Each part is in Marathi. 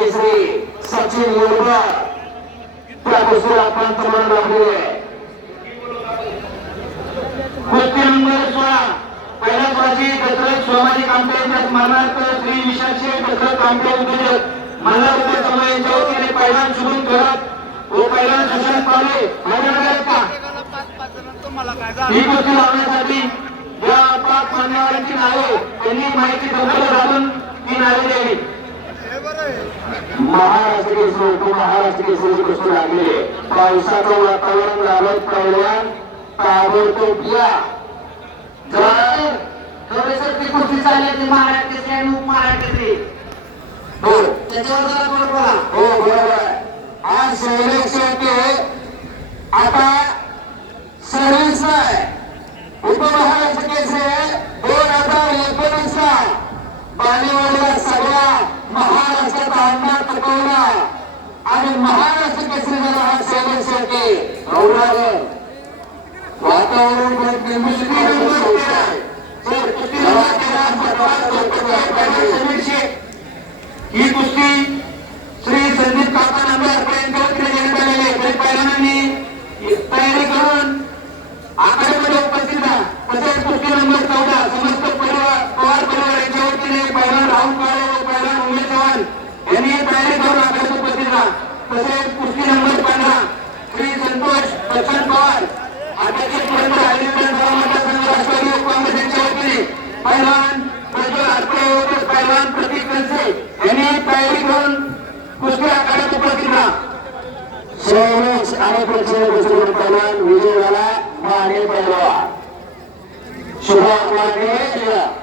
केसरी सचिन योरकर त्या कुस्तीला प्रांत म्हणून लागलेले आहे. कुस्ती नंबर 16 पहिल्याच बाजी दशरथ सोमाजी कामटे यांच्या स्मरणार्थ श्री विशालशे दशरथ कामटे उद्योजक मल्हार समय यांच्या वतीने पहिला शुभम करत व पहिला सुशांत पाले माझ्याकडे का ही कुस्ती लावण्यासाठी ज्या 5 मान्यवरांची नावे त्यांनी माहिती संकलित घालून ती नावे द्यावी. महाराष्ट्र केसरी तो महाराष्ट्र केसरीची कुस्ती लागली. पावसाचं वातावरण झालं पहिल्या ताबडतोब या जर थोडेसर ती कुस्ती चालली ती महाराष्ट्र केसरी आणि उपमहाराष्ट्र केसरी हो त्याच्यावर जरा थोडं बोला. हो बरोबर. आज शैलेश शेट्टी आता सर्व्हिस आहे. उपमहाराष्ट्र केसरी 2019 ला बालेवाडीला सगळ्या महाराष्ट्रात आणला टिकवला आणि महाराष्ट्र केसरी झाला हा शैलेश शेट्टी. वातावरण बहुत निर्मित ही कुस्ती श्री संदीप काका नांदेड यांच्या वतीने देण्यात आलेली आहे. पहिल्यांदा तयारी करून आखाड्यामध्ये उपस्थित राहा. तसेच कुस्ती नंबर 14 समस्त पवार परिवार यांच्या वतीने पहिला राहुल काळे व पहिला उमेश चव्हाण यांनी तयारी करून आखाड्यात उपस्थित राहा. तसेच कुस्ती नंबर 15 श्री संतोष लक्ष्मण पवार अध्यक्ष राष्ट्रवादी काँग्रेस यांच्या वतीने पहिलवान प्रज्वल आत्रे व पहिलवान प्रतीक कंसे यांनी तयारी करून कुस्ती आखाड्यात उपस्थित राहा. शैलेश आणि प्रेक्षणीय कुस्तीगीर पहिलवान विजय झाला माने पहिलवान शुभम माने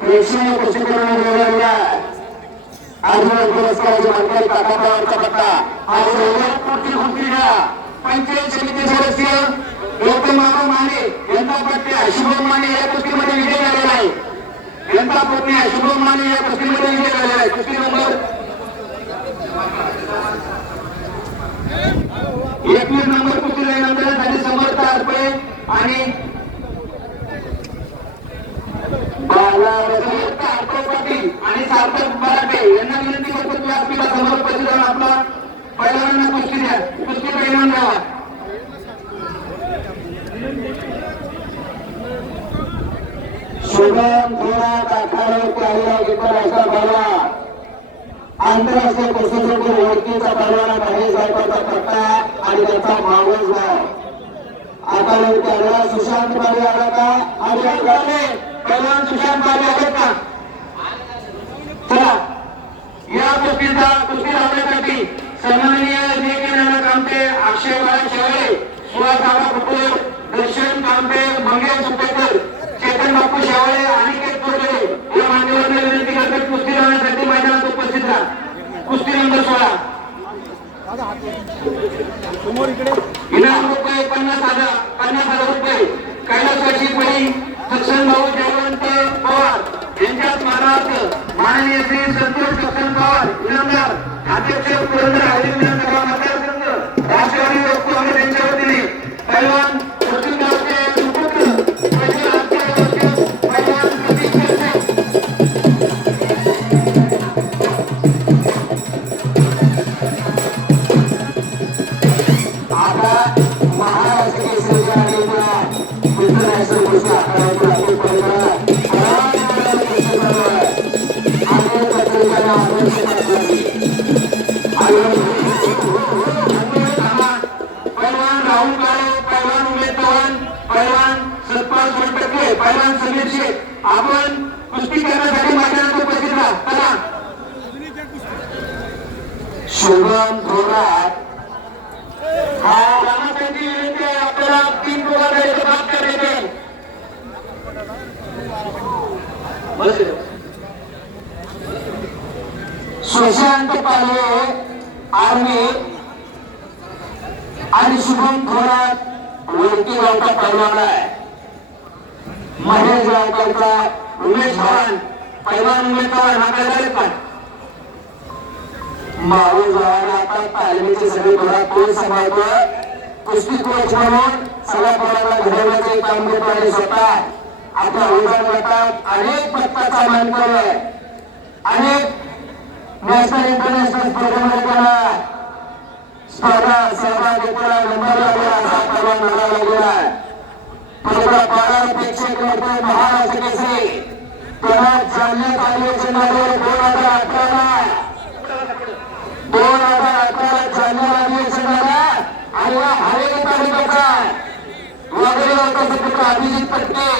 प्रेक्षणीय कुस्तीगीरांना मिळालेला अर्जुन पुरस्काराचे मानकरी काका पवारचा पत्ता हा पुढची कुस्ती घ्या. पंचायत समिती सदस्य गौतम बाबा माने यांचा पत्ता शुभम माने या कुस्तीमध्ये विजय झालेला आहे. यांचा पत्नी शुभम माने या कुस्तीमध्ये विजय झालेला आहे. कुस्ती नंबर 21 नंबर कुस्ती लाईनमध्ये समर्थ आरपळे आणि पाटील आणि सार्थक बराटे यांना विनंती करतो की आपल्याला समोर पैसे जाऊन आपला पहिल्यांदा कुस्ती द्या. कुस्ती पहिल्यांदा द्यावा. शुभम थोरात आखाड्यावरती आलेला विठ्ठल पहिलवान आंतरराष्ट्रीय कुस्तीपटू ओळखीचा पहिलवान महेश गायकवाडचा पट्टा आणि त्यांचा मावस गाव आखाड्यावरती आलेला सुशांत पाले आला का आणि पहिलवान सुशांत पाले आले का. चला या कुस्तीचा कुस्ती लावण्यासाठी सन्माननीय निकेंद्र कामटे अक्षय बाळा शेवळे सुहास आबा कुपूर दर्शन कामटे मंगेश सुपेकर चेतन बापू शेवळे अनिकेत कोरडे या मान्यवरांना विनंती करतात कुस्ती लावण्यासाठी मैदानात उपस्थित राहा. कुस्ती नंबर 16 इनाम रुपये 50,000 रुपये कैलासवासी पडी सक्षम भाऊ जयवंत पवार यांच्या स्मरणार्थ माननीय श्री संतोष सक्षम पवार इनामदार अध्यक्ष पुरंदर हरी विधानसभा मतदारसंघ राष्ट्रवादी काँग्रेस यांच्या वतीने पहिलवान पहिलवान समीर शेख आपण कुस्ती करण्यासाठी मैदानात उपस्थित राहा. शुभम थोरात हा रामासाहेबची विनंती आहे. आपल्याला 3 गोळा द्यायचे बात करायचे. सुशांत पाले आर्मी आणि शुभम थोरात वरती गावचा पहिलवान आहे. महेश गायकवाडचा उमेश चव्हाण पहिलवान उमेश चव्हाण हा काय पण मावळ जवान आता तालमीचे सगळे पोरा कोण सांभाळतो. कुस्ती कोच म्हणून सगळ्या पोरांना घडवण्याचे काम करतो आणि स्वतः आपल्या उदाहरण गटात अनेक पदकाचा मान आहे. अनेक नॅशनल इंटरनॅशनल स्पर्धेमध्ये त्याला स्पर्धा सहभाग घेतला नंबर लागला असा परवाना मिळाला गेला. परवा पारा प्रेक्षक महाराष्ट्र केसरी त्याला जालन्यात अधिवेशनामध्ये 2018ला जालन्यात अधिवेशनाला आणि हरेली तालुक्याचा वगैरे लोकसभेचा अभिजित पटके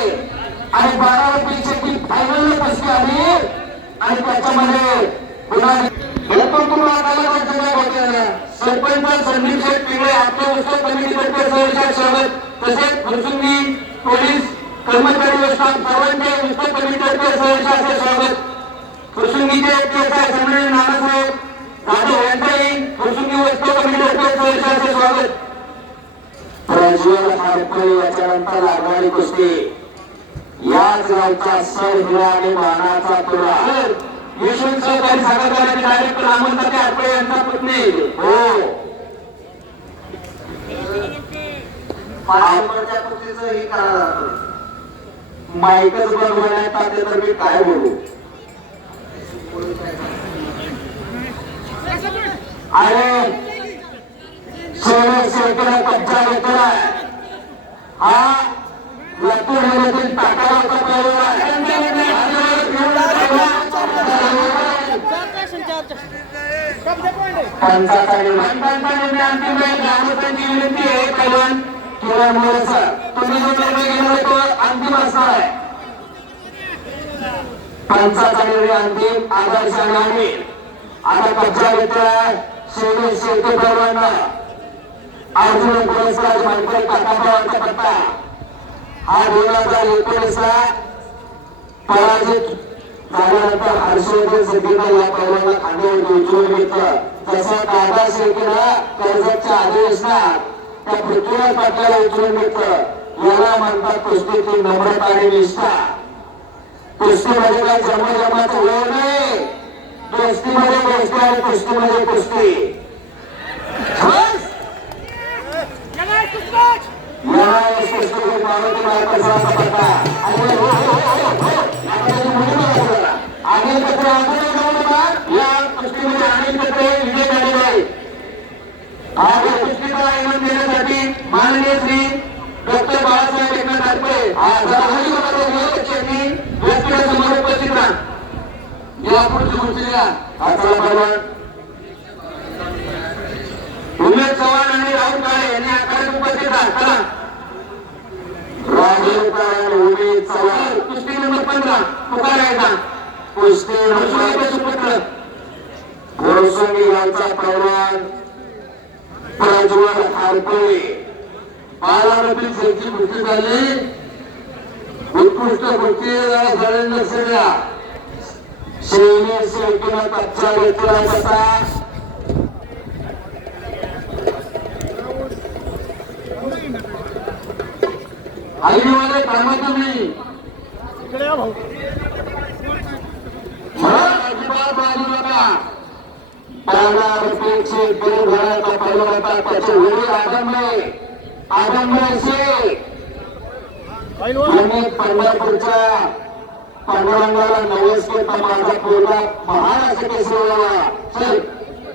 आणि 12 प्रेक्षकी फायनल कुस्ती आली आणि त्याच्यामध्ये पुन्हा सरपंच संदीप शेठ पिंगळे आपल्या उत्सव कमिटीतर्फे सहर्ष स्वागत. तसेच फुरसुंगी पोलीस कर्मचारी व स्टाफ सर्वांचे उत्सव कमिटीतर्फे सहर्ष असे स्वागत. फुरसुंगीचे PSI सन्माननीय नानासाहेब जाधव यांचेही फुरसुंगी उत्सव कमिटीतर्फे सहर्ष असे स्वागत. प्रज्वल हरपळे याच्यानंतर लागणारी कुस्ती याच गावचा सर हिरा आणि मानाचा तुरा यशवंत सहकारी सागर कारखान्याचे डायरेक्टर रामनताते हरपळे यांचा पत्नी. हो माईकच बनवण्यात आले तर मी काय बोलू. अरे शेवटला कब्जा घेतलाय हा लातूर जिल्ह्यातील टाकाळाचा अंतिम वेळ ग्रामस्थांची विनंती आहे. पैलवान किरण मोरे सर तुम्ही जो निर्णय घेतला तो अंतिम असणार आहे. पंचाचा निर्णय अंतिम आदर्श आणि आता कब्जा घेतलाय शेवटी पैलवांना अर्जुन पुरस्कार मानकरी काकाबावांचा पत्ता हा 2019ला पराजित झाल्यानंतर हर्षवर्धन सिद्धीने या पैलवानाला खांद्यावर उचलून घेतलं. जसं दादा शेळकेला कर्जतच्या अधिवेशनात त्या पृथ्वीराज पाटलाला उचलून घेतलं. याला म्हणतात कुस्तीची नम्रता आणि निष्ठा. कुस्तीमध्ये काय जन्मजन्माचं वेळ नाही. कुस्तीमध्ये गोष्टी आणि कुस्तीमध्ये कुस्ती. माननीय श्री डॉक्टर बाळासाहेब एकनाथ हरपळे समोर उपस्थित राहा. या पुढची गोष्टीला उमेश चव्हाण आणि राहुल काळे यांनी आकारात उपस्थित राहा. राहुल काळे उमेश चव्हाण कुस्ती नंबर 15 पुकारायचा कुस्ती सुपुत्र गोरसोनी यांचा पैलवान प्रज्वल हरपळे. बारामती शेती कुस्ती झाली. उत्कृष्ट कुस्ती झालेली लक्ष द्या. शेवटीला कच्चा घेतला कसा आईवाले थांबा तुम्ही अजिबात बाजू नका. बारामतीचे दोन घराचा पहिला होता त्याचे वडील आदमराव शेख पंढरपूरच्या पांडुरंगाला नवस केला. माझा पोरगा महाराष्ट्र केसरी. चल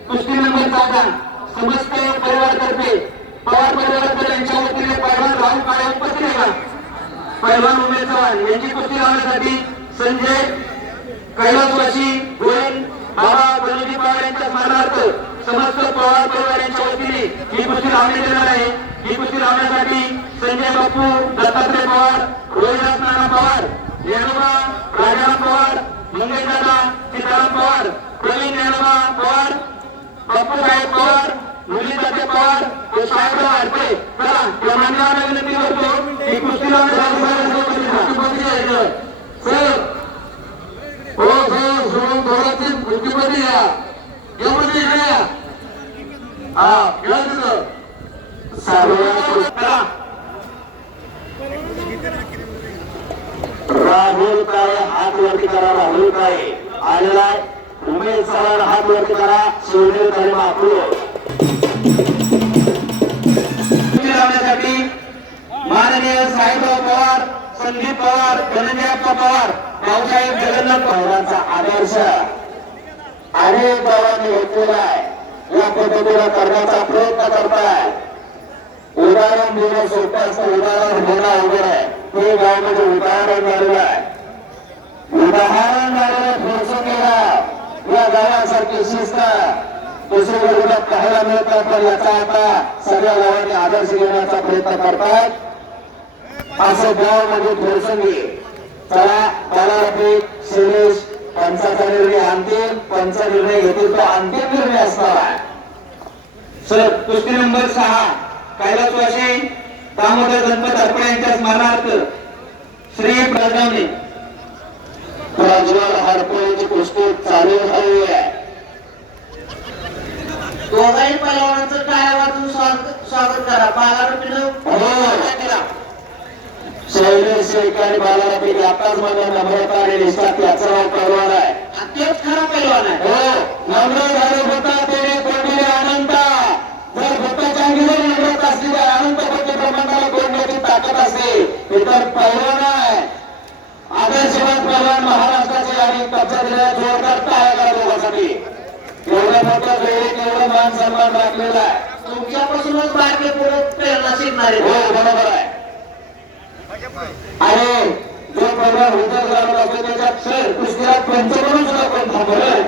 कुस्ती नंबर 14 समस्त परिवारातर्फे पवार परिवारातर्फे यांच्या वतीने पैलवान राहुल काळे उपस्थित आहे. पैलवान उमेश चव्हाण यांची कुस्ती लावण्यासाठी संजय कैलासवासी गोयल बाबा बलवजी पवार यांच्या स्मरणार्थ समस्त पवार परिवार यांच्या वतीने ही कुस्ती लावण्यात येणार आहे. ही कुस्ती लावण्यासाठी संजय बापू दत्तात्रय पवार रोहिदास नाना पवार ज्ञानोबा राजाराम पवार मंगेश दादा सीताराम पवार प्रवीण ज्ञानोबा पवार बापूसाहेब पवार मुरलीदादा पवार व साहेबराव हरपळे. चला या मान्यवरांना विनंती करतो ही कुस्ती लावण्यासाठी कुस्तीमध्ये या यामध्ये या राहुल काळे हात वरती करा. राहुल काळे आलेला उमेश चव्हाण हात वरती करा. शिवनेर तालीम लावण्यासाठी माननीय साहेबराव पवार संदीप पवार धनंजयप्पा पवार भाऊसाहेब जगन्नाथ पवारांचा आदर्श अनेक गावांनी घेतलेला आहे. या पद्धतीला करण्याचा प्रयत्न करताय. उदाहरण देणं सोपं असतं, उदाहरण होणं अवघड आहे. ते गाव म्हणजे उदाहरण झालेलं आहे. उदाहरण झालेलं फुरसुंगी गाव या गावासारखी शिस्त दुसरीकडे पाहायला मिळतात. पण याचा आता सगळ्या गावांनी आदर्श घेण्याचा प्रयत्न करतात. असं गाव म्हणजे फुरसुंगी. चला बालारपीठ शिरीष पंचाचा निर्णय अंतिम, पंच निर्णय घेतील तो अंतिम निर्णय असणार आहे. सर कुस्ती नंबर 6 कैलासवासी दामोदर गणपत अडपळे यांच्या स्मरणार्थ श्री प्रजावणे प्रज्वल हडपळेची कुस्ती चालू झाली आहे. दोघाही पैलवानांचं टाळ्या वाजवून स्वागत करा. बालारपीठ शैलेश शेख आणि बालारपीठ आताच मध्ये नम्रता आणि निष्ठा त्याचं नाव पैलवान आहे. तेच खरा पैलवान आहे. हो नम्र झाले होता त्याने कोंडीले अनंत. जर भक्ताच्या अंगीवर नम्रत असली तर अनंत भक्त ब्रह्मांडाला कोंडण्याची ताकद असते. इतर पैलवान आहे. आदर्शवान पैलवान महाराष्ट्राचे आणि कब्जा दिलेल्या जोरदार टाळ्या करा दोघांसाठी. एवढ्या मोठ्या वेळेत एवढं मान सन्मान राखलेला आहे. तुमच्यापासूनच बारके पोरं प्रेरणा शिकणारे. हो बरोबर आहे. आणि जो पैलवान हुजर लागला असतो त्याच्यात सर कुस्तीला पंचमणून सुद्धा कोण थांबवलं.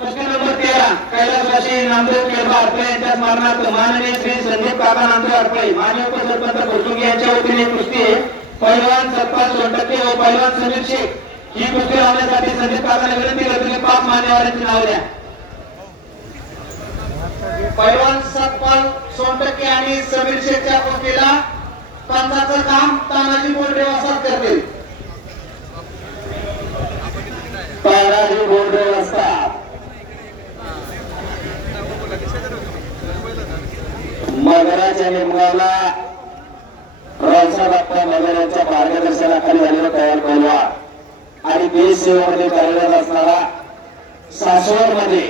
कुस्ती नंबर 13 कैलासवासी नामदेव केळबा अडपळे यांच्या स्मरणार्थ माननीय श्री संदीप काका नामदेव अडपळे मान्य उपसरपंच फुरसुंगी यांच्या वतीने कुस्ती आहे. पैलवान सतपाल सोनटक्के व पैलवान समीर शेख ही कुस्ती लावण्यासाठी संदीप काकांना विनंती करतो की 5 मान्यवरांची नाव द्या. पैलवान सतपाल सोनटक्के आणि समीर शेखच्या कुस्तीला पंचाचं काम तानाजी बोलरे वसाहत करतील. तानाजी बोलरे असतात. मगराच्या निर्माला रावसाहेब मगर यांच्या मार्गदर्शनाखाली झालेला तयार पैलवान आणि देश सेवेमध्ये कार्यरत असणारा सासवड मध्ये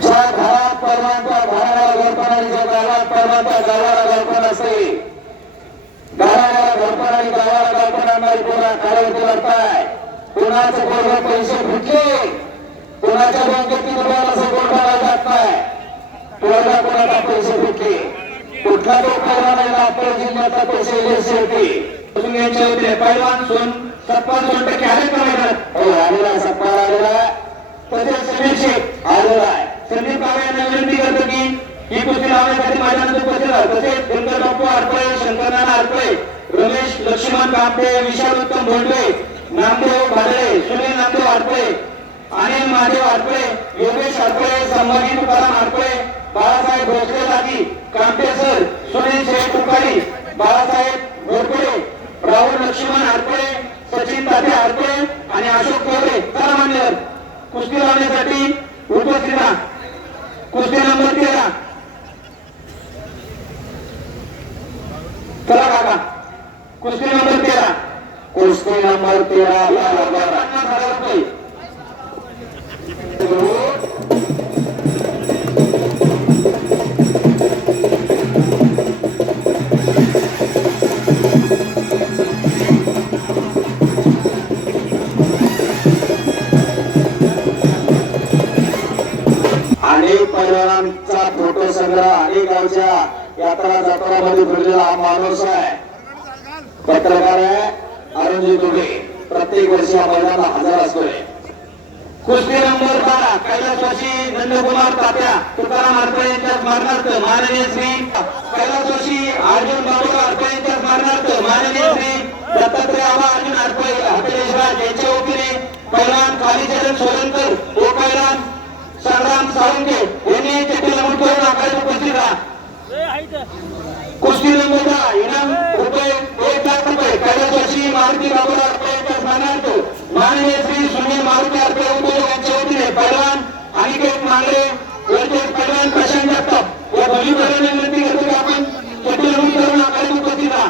ज्या घरात पैलवान त्या घराला घरपण आणि ज्या गावात पैलवान त्या गावाला घरपण असते. घराला घरपण आणि गावाला घरपण आणणारी कोणा कार्यवृत्ती लढताय. कोणाचे कोण पैसे फुटले, कोणाच्या बँकेत 3 रुपयाला असं कोणाला जात नाही. कोणाचा पैसे फुटले. कुठला तो पैलवान आहे नागपूर जिल्ह्याचा तो शैलेश शेट्टी फुरसुंगी यांच्या वतीने पैलवान सतपाल सोनटक्के आले का मैदानात? हो आलेला सत्कार आलेला. तसेच समीर शेख आलेला आहे. संदीप काका यांना विनंती करतो की ही कुस्ती लावण्यासाठी मैदानात उपस्थित राहा. तसेच दिनकर बापू अडपळे, शंकरनाना अडपळे, रमेश लक्ष्मण कामटे, विशाल उत्तम भोंडवे, नामदेव भाडळे, सुनील नामदेव अडपळे, अनिल महादेव अडपळे, योगेश अडपळे, संभाजी तुकाराम अडपळे, बाळासाहेब भोसले लागी, कामटे सर, सुनील शेठ तुकारी, बाळासाहेब घोरपडे, राहुल लक्ष्मण अडपळे, सचिन ताते अडपळे आणि अशोक कोरे चला मान्यवर कुस्ती लावण्यासाठी उपस्थित राहा. कुस्ती नंबर 13 चला काका. कुस्ती नंबर 13 कुस्ती नंबर 13 50,000 रुपये. अनेक पैलवानांचा फोटो संग्रह अनेक गावच्या यात्रा जत्रामध्ये फिरलेला हा माणूस आहे. पत्रकार आहे अरुणजी दुबे. प्रत्येक वर्षी हा मैदानाला हजर असतोय. कुस्ती नंबर 12 कैलासवासी नंदकुमार तात्या तुकाराम अडपळे यांच्या स्मरणार्थ माननीय श्री कैलासवासी अर्जुन बाबू अडपळे यांच्या स्मरणार्थ माननीय श्री दत्तात्रय आबा अर्जुन अडपळे हटलेश्वर यांच्या वतीने पैलवान कालीचरण सोलनकर व पैलवान संग्राम सावंगे यांनी चिठ्ठी नमूद करून आखाड्यात उपस्थित राहा. कुस्ती नंबर 10 इनाम रुपये 1 लाख रुपये कैलासवासी मारुती बाबू अडपळे यांच्या स्मरणार्थ माननीय श्री सुनील मारुती अडपळे उद्योग यांच्या वतीने पैलवान अनिकेत मांगरे यांचे पैलवान प्रशांत जगताप या दोन्ही पैलवानांना विनंती करतो की आपण चिठ्ठी नमूद करून आखाड्यात उपस्थित राहा.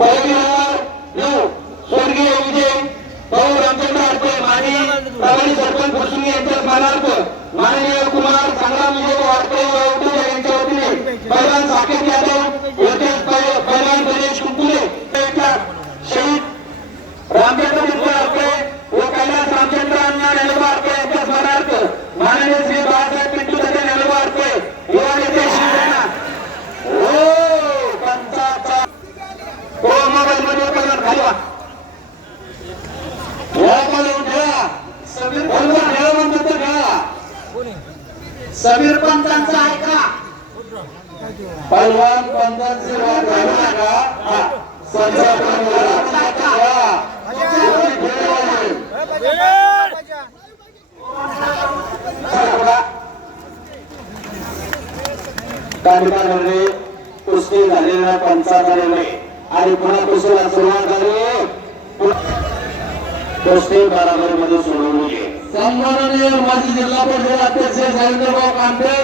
पहिली नंबर 9 स्वर्गीय विजय भाऊ रामचंद्र अडपळे माजी प्रभारी सरपंच फुरसुंगी यांच्या स्मरणार्थ माननीय कुमार संग्राम विजय अडपळे यांच्या वतीने पैलवान साकेत यादव यांचे पैलवान गणेश कुंकुले शहीद रामदेव माननीय श्री बाळासाहेब पिंटू तात्या नेलवारचे युवा नेते शिवसेना हो पंचाचा हो मोबाईल मध्ये उपकरण खाली वा समीर पंचांचा ऐका पैलवान पंचांची वाट घालू नका कार्यक्रमामध्ये कुस्ती झालेल्या पंचाचा निर्णय आणि पुन्हा कुस्तीला सुरुवात झाली कुस्ती बराबरीमध्ये सोडवली. सन्माननीय माजी जिल्हा परिषद अध्यक्ष सावित्रभाऊ कांबळे